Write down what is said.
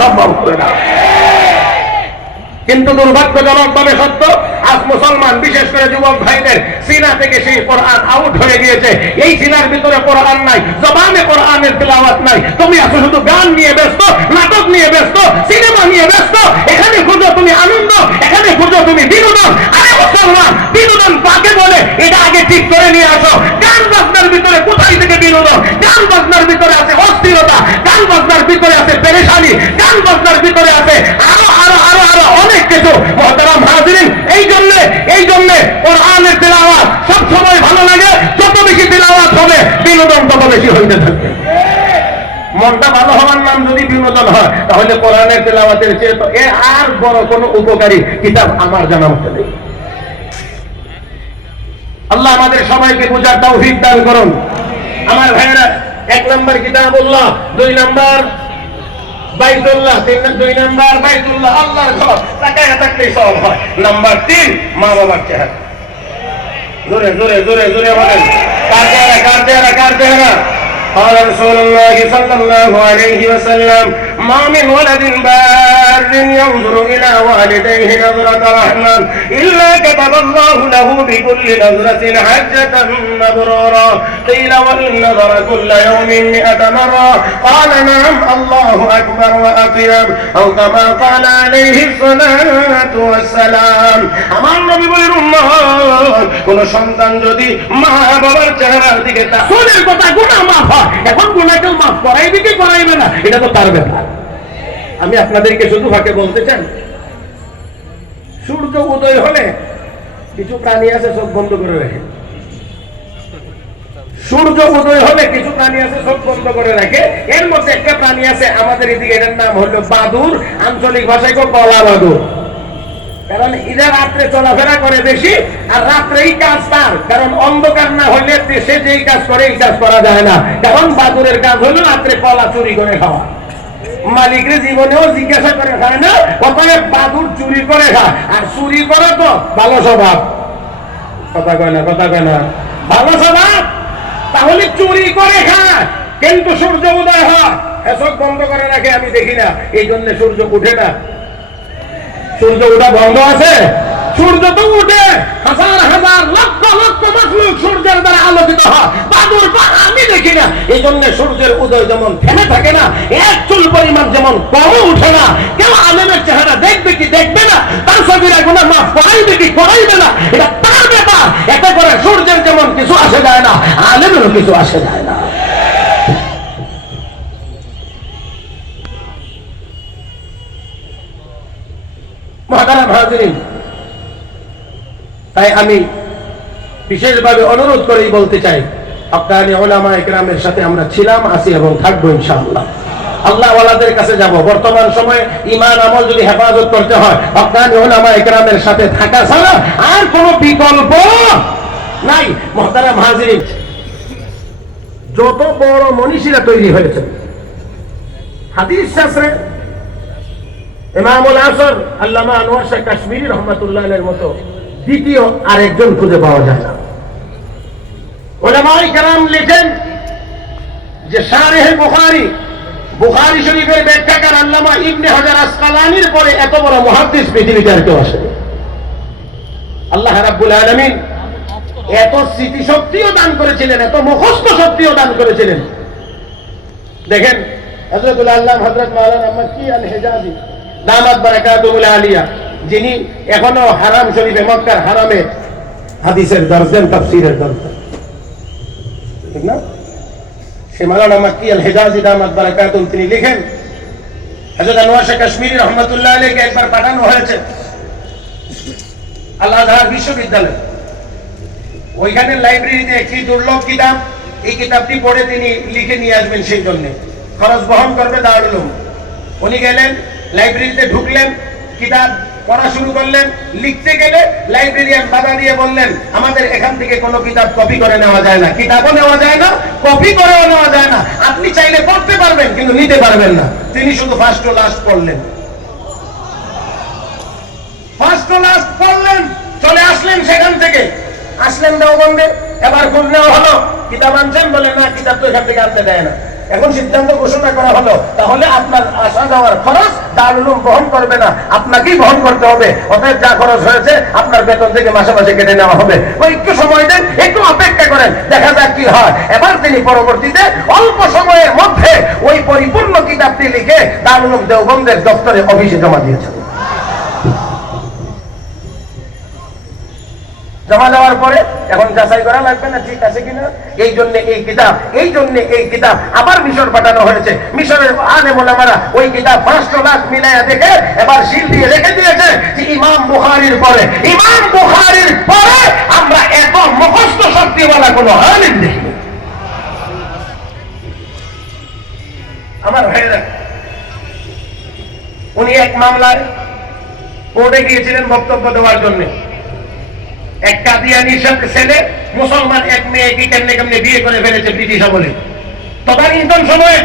সম্ভব হবে না। কিন্তু দুর্ভাগ্যজনক ভাবে সত্য, আজ মুসলমান বিশেষ করে যুবক ভাইদের সিনা থেকে সেই কোরআন আউট হয়ে গিয়েছে। এই সিনার ভিতরে কোরআন নাই, জবানে কোরআনের তেলাওয়াত নাই। তুমি আছো শুধু গান নিয়ে ব্যস্ত, নাটক নিয়ে ব্যস্ত, সিনেমা নিয়ে ব্যস্ত। এখানে খুঁজো তুমি আনন্দ, এখানে খুঁজো তুমি বিনোদন। আরে মুসলমান, বিনোদন কাকে বলে এটা আগে ঠিক করে নিয়ে আসো। গান বাজনার ভিতরে কোথায় থেকে বিনোদন? গান বাজনার ভিতরে আছে অস্থিরতা, গান বাজনার ভিতরে আছে পেরেশানি, গান বাজনার ভিতরে আছে আরো আরো আরো আরো অনেক কিছু। মুহতারাম হাজিরিন, এই জন্য কোরআনের তিলাওয়াত সব সময় ভালো লাগে। যত বেশি তিলাওয়াত হবে বিনোদন তত বেশি হইতে থাকবে। মনটা ভালো হওয়ার নাম যদি বিনোদন হয়, তাহলে কোরআনের তিলাওয়াতের চেয়ে তো এ আর বড় কোনো উপকারী কিতাব আমার জানা মতে নেই। আল্লাহ আমাদের সবাইকে বোঝার তৌফিক দান করুন। আমার ভাইয়েরা, 1 নম্বর কিতাবুল্লাহ, 2 নম্বর বাইতুল্লাহ, 2 নম্বর বাইতুল্লাহ, আল্লাহর ঘর, তাকায় থাকলেই সব হয়। নাম্বার 3 মা বাবার চেহারা। জোরে জোরে জোরে জোরে বলেন, কার চেহারা? قال رسول الله صلى الله عليه وسلم: ما من ولد بار ينظر إلى والديه نظرة رحمة إلا كتب الله له بكل نظرة حجة مبرورا. قيل: وإن نظر كل يوم 100 مرة؟ قال: نعم. الله أكبر وأطيب، أو كما قال عليه الصلاة والسلام. আমার নবী বলেন, উম্মত, কোন সন্তান যদি মা বাবার চেহারার দিকে তাকায়, কথা গুনাহ মাফ হয়। এখন গুনাহকে মাফ করাইবে কি করাইবে না, এটা তো তার ব্যাপার। আমি আপনাদেরকে শুধু ফাঁকে বলতে চান, সূর্য উদয় হলে কিছু প্রাণী আছে চোখ বন্ধ করে রাখে। সূর্য উদয় হলে কিছু প্রাণী আছে চোখ বন্ধ করে রাখে। এর মধ্যে একটা প্রাণী আছে আমাদের এদিকে, এটার নাম হলো বাদুর, আঞ্চলিক ভাষায় কলা বাদুর। কারণ এরা রাত্রে চলাফেরা করে বেশি, আর রাত্রেই কাজ তার। কারণ অন্ধকার না হলে সে যেই কাজ করে এই কাজ করা যায় না। কারণ বাদুরের কাজ হলো রাত্রে কলা চুরি করে খাওয়া। মালিকের জীবনেও জিজ্ঞাসা করে খায় না, অতএব বাদুর চুরি করে খায়। আর চুরি করে তো ভালো স্বভাব, কথা কয় না ভালো স্বভাব, তাহলে চুরি করে খায়। কিন্তু সূর্য উদয় হয়, চোখ বন্ধ করে রাখে, আমি দেখি না। এই জন্য সূর্য উঠে না। সূর্য ওঠা বন্ধ আছে? সূর্য তো উঠে, হাজার হাজার লক্ষ লক্ষ মাখলুক সূর্যের দ্বারা আলোকিত হয়, বাদুর আমি দেখি না। এই জন্য সূর্যের উদয় যেমন থেমে থাকে না, এক চুল পরিমাণ যেমন কমে উঠে না। কেউ আলেমের চেহারা দেখবে কি দেখবে না, তার সবিরা গুনাহ মাফ করাইবে কি করাইবে না, এটা তার ব্যাপার। এতে করে সূর্যের যেমন কিছু আসে যায় না, আলেমেরও কিছু আসে যায় না। মুহতারাম হাজিরিন, তাই আমি বিশেষভাবে অনুরোধ করেই বলতে চাই, হক্কানি উলামায়ে কেরামের সাথে আমরা ছিলাম, আছি এবং থাকবো ইনশাআল্লাহ। আল্লাহ ওয়ালাদের কাছে যাব। বর্তমান সময়ে ঈমান আমল যদি হেফাজত করতে হয়, হক্কানি উলামায়ে কেরামের সাথে থাকা ছাড়া আর কোনো বিকল্প নাই। মুহতারাম হাজিরিন, যত বড় মনীষীরা তৈরি হয়েছে হাদিস শাস্ত্রে, ইমামুল আসর আল্লামা আনোয়ার শাহ কাশ্মীরি রহমাতুল্লাহ আলাইহির মতো দ্বিতীয় আরেকজন খুঁজে পাওয়া যায় না। উলামায়ে কেরাম লেখেন যে শারহে বুখারী শরীফের ব্যাখ্যাকার আল্লামা ইবনে হাজার আসকালানির পরে এত বড় মুহাদ্দিস পৃথিবীতে আর কেউ আসেনি। আল্লাহ রাব্বুল আলামিন এত স্মৃতিশক্তিও দান করেছিলেন, এত মুখস্থ শক্তিও দান করেছিলেন। দেখেন হযরতুল আল্লামা হযরত মাওলানা মাক্কি আল হিজাজি দামাত বারাকাতুহুল আলিয়া, যিনি এখনো হারাম শরীফে, মক্কার হারামে হাদিসের দর্শ দেন, তাফসীরের দর্শ দেন, ঠিক না? সে মাওলানা মাক্কি আল হিজাজি দামাত বারাকাতুহু তিনি লিখেন, হযরত আনোয়ার শাহ কাশ্মীরি রহমাতুল্লাহ আলাইহি একবার পাঠানো হয়েছে আল আজহার বিশ্ববিদ্যালয়। ওইখানে লাইব্রেরিতে একটি দুর্লভ কিতাব, এই কিতাবটি পড়ে তিনি লিখে নিয়ে আসবেন, সেই জন্য খরচ বহন করবে দারুল উলুম। উনি গেলেন, লাইব্রেরিতে ঢুকলেন, কিতাব পড়া শুরু করলেন। লিখতে গেলে লাইব্রেরিয়ান বাধা দিয়ে বললেন, আমাদের এখান থেকে কোনো কিতাব কপি করে নেওয়া যায় না, কিতাবও নেওয়া যায় না, কপি করেও নেওয়া যায় না। আপনি চাইলে পড়তে পারবেন কিন্তু নিতে পারবেন না। তিনি শুধু ফার্স্ট ও লাস্ট পড়লেন, ফার্স্ট ও লাস্ট পড়লেন, চলে আসলেন। সেখান থেকে আসলেন দেওবন্দে, এবার খোঁজ নেওয়া হলো, কিতাব আনছেন? বলে না, কিতাব তো এখান থেকে আনতে দেয় না। এখন সিদ্ধান্ত ঘোষণা করা হলো, তাহলে আপনার আসা যাওয়ার খরচ দারুল উলুম বহন করবে না, আপনাকেই বহন করতে হবে। অতএব যা খরচ হয়েছে আপনার বেতন থেকে মাসে মাসে কেটে নেওয়া হবে। ওই একটু সময় দেন, একটু অপেক্ষা করেন, দেখা যাক কি হয়। এবার তিনি পরবর্তীতে অল্প সময়ের মধ্যে ওই পরিপূর্ণ কিতাবটি লিখে দারুল উলুম দেওবন্দের দপ্তরে অফিসে জমা দিয়েছেন। জমা দেওয়ার পরে এখন যাচাই করা লাগবে না ঠিক আছে কিনা। এই জন্য এই কিতাব আবার মিশর পাঠানো হয়েছে। মিশরের আলেম ওলামারা ওই কিতাব 500 লাখ মিলায়া দেখে এবার সিল দিয়ে রেখে দিয়েছে যে ইমাম বুখারীর পরে আমরা এত মুখস্থ শক্তিওয়ালা কোন আলেম দেখিনি। আমার ভাইরা, উনি এক মামলায় কোর্টে গিয়েছিলেন বক্তব্য দেওয়ার জন্য। এক কাদিয়ানির সাথে ছেলে মুসলমান এক মেয়েকে কেমনে কেমনে বিয়ে করে ফেলেছে ব্রিটিশ আমলে। তদানীন্তন সময়ে